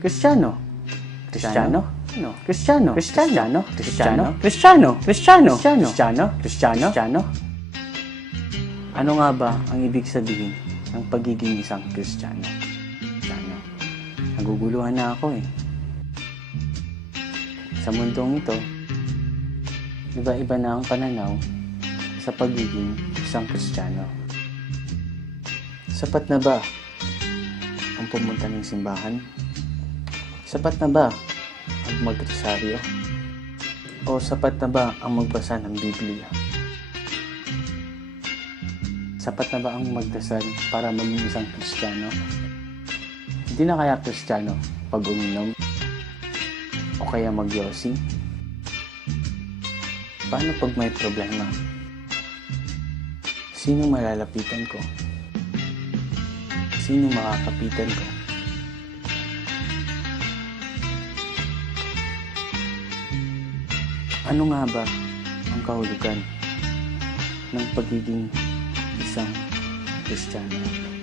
Kristiyano. Kristiyano. Kristiyano. Kristiyano. Kristiyano. Kristiyano. Kristiyano. Kristiyano. Kristiyano. Kristiyano. Ano nga ba ang ibig sabihin ng pagiging isang Kristiyano? Kristiyano. Naguguluhan na ako eh. Sa mundong ito, iba-iba na ang pananaw sa pagiging isang Kristiyano. Sapat na ba ang pumunta ng simbahan? Sapat na ba ang magrosaryo? O sapat na ba ang magbasa ng Biblia? Sapat na ba ang magdasal para maging isang Kristiyano? Hindi na kaya Kristiyano pag uminom? O kaya magyosi? Paano pag may problema? Sino malalapitan ko? Sino makakapitan ko? Ano nga ba ang kahulugan ng pagiging isang Kristiyano?